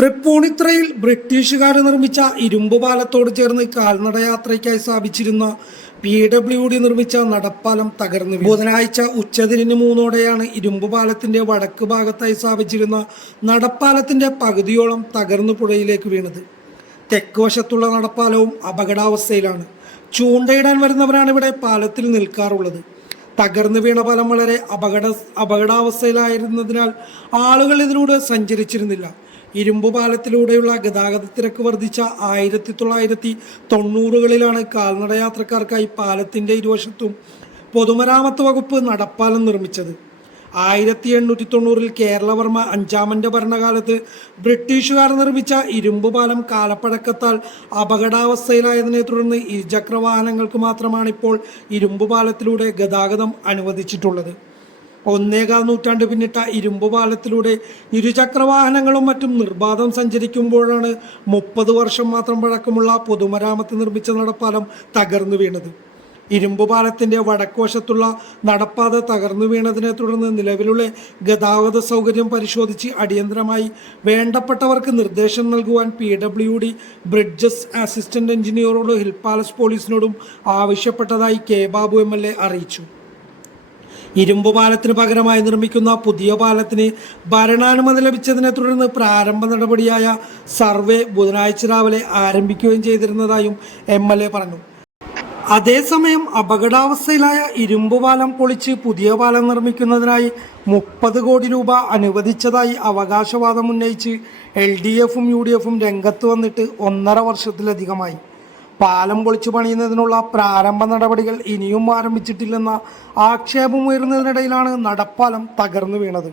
തൃപ്പൂണിത്രയിൽ ബ്രിട്ടീഷുകാർ നിർമ്മിച്ച ഇരുമ്പ് പാലത്തോട് ചേർന്ന് കാൽനടയാത്രയ്ക്കായി സ്ഥാപിച്ചിരുന്ന പി ഡബ്ല്യു ഡി നിർമ്മിച്ച നടപ്പാലം തകർന്നു. ബുധനാഴ്ച ഉച്ചതിരിഞ്ഞ് മൂന്നോടെയാണ് ഇരുമ്പ് പാലത്തിന്റെ വടക്ക് ഭാഗത്തായി സ്ഥാപിച്ചിരുന്ന നടപ്പാലത്തിന്റെ പകുതിയോളം തകർന്നു പുഴയിലേക്ക് വീണത്. തെക്ക് വശത്തുള്ള നടപ്പാലവും അപകടാവസ്ഥയിലാണ്. ചൂണ്ടയിടാൻ വരുന്നവരാണ് ഇവിടെ പാലത്തിൽ നിൽക്കാറുള്ളത്. തകർന്നു വീണ പാലം വളരെ അപകട അപകടാവസ്ഥയിലായിരുന്നതിനാൽ ആളുകൾ ഇതിലൂടെ സഞ്ചരിച്ചിരുന്നില്ല. ഇരുമ്പ് പാലത്തിലൂടെയുള്ള ഗതാഗത തിരക്ക് വർദ്ധിച്ച ആയിരത്തി തൊള്ളായിരത്തി തൊണ്ണൂറുകളിലാണ് കാൽനട യാത്രക്കാർക്കായി പാലത്തിന്റെ ഇരുവശത്തും പൊതുമരാമത്ത് വകുപ്പ് നടപ്പാലം നിർമ്മിച്ചത്. ആയിരത്തി എണ്ണൂറ്റി തൊണ്ണൂറിൽ കേരളവർമ്മ അഞ്ചാമന്റെ ഭരണകാലത്ത് ബ്രിട്ടീഷുകാർ നിർമ്മിച്ച ഇരുമ്പു പാലം കാലപ്പഴക്കത്താൽ അപകടാവസ്ഥയിലായതിനെ തുടർന്ന് ഇരുചക്ര വാഹനങ്ങൾക്ക് മാത്രമാണ് ഇപ്പോൾ ഇരുമ്പു പാലത്തിലൂടെ ഗതാഗതം അനുവദിച്ചിട്ടുള്ളത്. ഒന്നേകാൽ നൂറ്റാണ്ട് പിന്നിട്ട ഇരുമ്പ് പാലത്തിലൂടെ ഇരുചക്രവാഹനങ്ങളും മറ്റും നിർബാധം സഞ്ചരിക്കുമ്പോഴാണ് മുപ്പത് വർഷം മാത്രം പഴക്കമുള്ള പൊതുമരാമത്ത് നിർമ്മിച്ച നടപ്പാലം തകർന്നു വീണത്. ഇരുമ്പ് പാലത്തിന്റെ വടക്കുവശത്തുള്ള നടപ്പാത തകർന്നു വീണതിനെ തുടർന്ന് നിലവിലുള്ള ഗതാഗത സൗകര്യം പരിശോധിച്ച് അടിയന്തരമായി വേണ്ടപ്പെട്ടവർക്ക് നിർദ്ദേശം നൽകുവാൻ P W D bridges assistant എഞ്ചിനീയറോട് hill palace പോലീസിനോടും ആവശ്യപ്പെട്ടതായി K Babu M L A അറിയിച്ചു. ഇരുമ്പ് പാലത്തിന് പകരമായി നിർമ്മിക്കുന്ന പുതിയ പാലത്തിന് ഭരണാനുമതി ലഭിച്ചതിനെ തുടർന്ന് പ്രാരംഭ നടപടിയായ സർവേ ബുധനാഴ്ച രാവിലെ ആരംഭിക്കുകയും ചെയ്തിരുന്നതായും എം പറഞ്ഞു. അതേസമയം അപകടാവസ്ഥയിലായ ഇരുമ്പ് പാലം പൊളിച്ച് പുതിയ പാലം നിർമ്മിക്കുന്നതിനായി മുപ്പത് കോടി രൂപ അനുവദിച്ചതായി അവകാശവാദം ഉന്നയിച്ച് എൽ ഡി എഫും യു ഡി എഫും രംഗത്ത് വന്നിട്ട് ഒന്നര വർഷത്തിലധികമായി. പാലം പൊളിച്ചു പണിയുന്നതിനുള്ള പ്രാരംഭ നടപടികൾ ഇനിയും ആരംഭിച്ചിട്ടില്ലെന്ന ആക്ഷേപം ഉയരുന്നതിനിടയിലാണ് നടപ്പാലം തകർന്നു വീണത്.